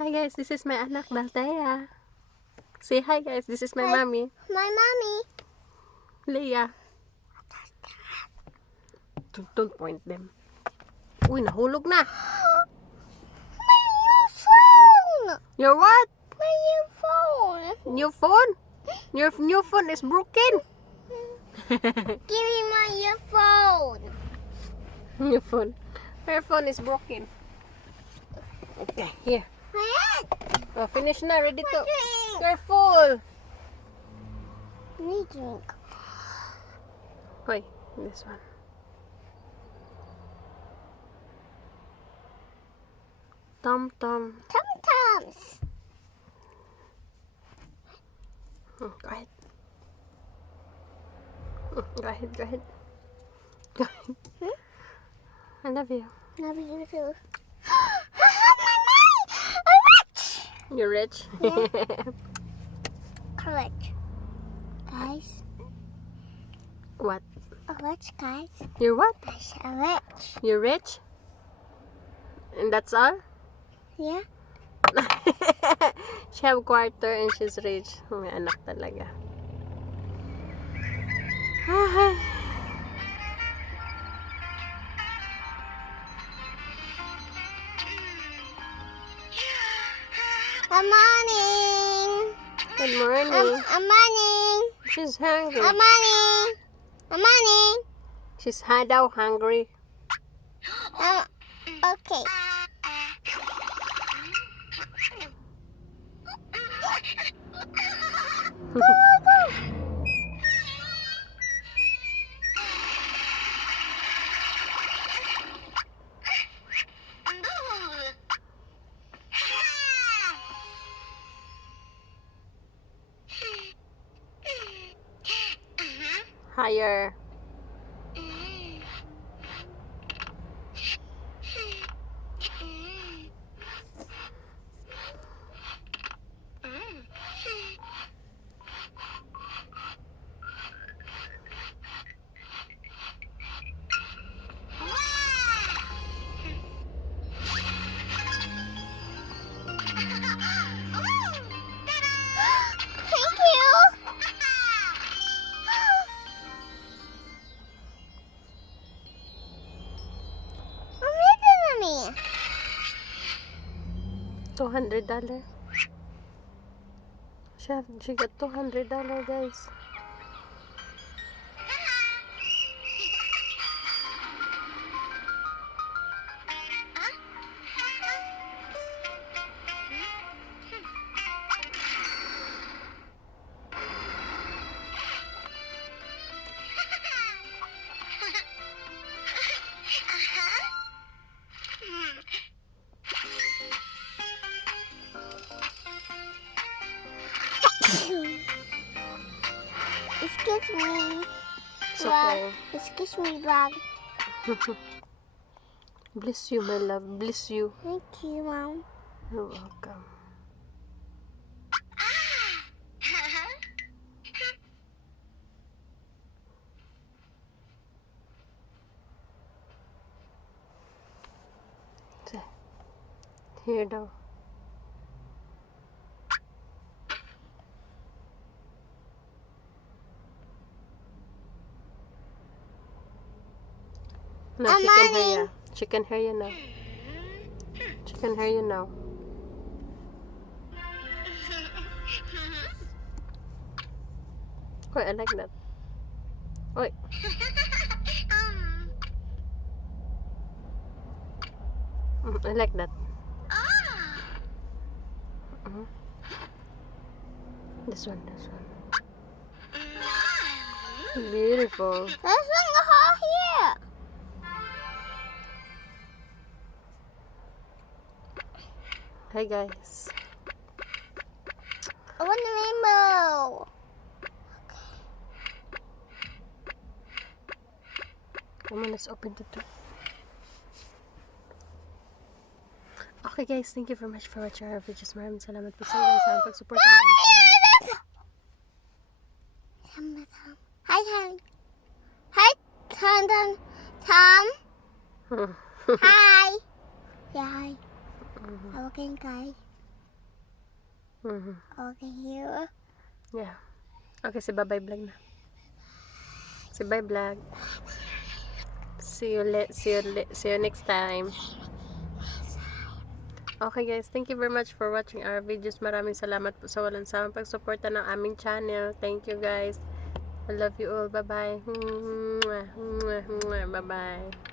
Hi guys, this is my anak, Daltea. Say hi guys, this is my mommy, My mommy. Leah. Don't point them. Uy, nahulog na. My new phone. Your what? My new phone. New phone? Your new phone is broken. Give me my new phone. New phone. Her phone is broken. Okay, here. My head. Oh, finish na. Ready to. Drink. Careful. Me drink. Hoy, this one. Tom Tom. Tum Tums. Go ahead. Go ahead, go ahead. Go ahead. I love you. Love you too. I have my money. I'm rich. You're rich? Yeah. Correct. Guys. What? I'm rich, guys. You're what? I'm rich. You're rich? And that's all? Yeah. She have quarter and she's rich. May anak talaga. Good morning. Good morning. I'm morning. She's hungry. I'm morning. I'm morning. She's daw hungry. Okay. Go, go. Higher. Thank you. Mommy. $200. She got $200, guys. Excuse me. It's okay. Excuse me, Bob. Bless you, my love. Bless you. Thank you, Mom. You're welcome. Here daw. No, she can hear you. She can hear you now. She can hear you now. Oh, I like that. Oi. I like that. This one. Beautiful. There's one hole here. Hi guys. I want a rainbow. Come on, let's open the door. Okay guys, thank you very much for watching our videos. Maraming salamat po sa inyong sa pag-support ng aming channel. Hi, Tom. Hi, Tom. Tom. Hi. Yeah, hi. Okay, guys. Mhm. Okay, here. Yeah. Okay, si bye-bye vlog na. Si bye vlog. See you next time. Okay guys, thank you very much for watching our videos. Maraming salamat po sa walang sawang pagsuporta ng aming channel. Thank you guys. I love you all. Bye-bye. Bye-bye.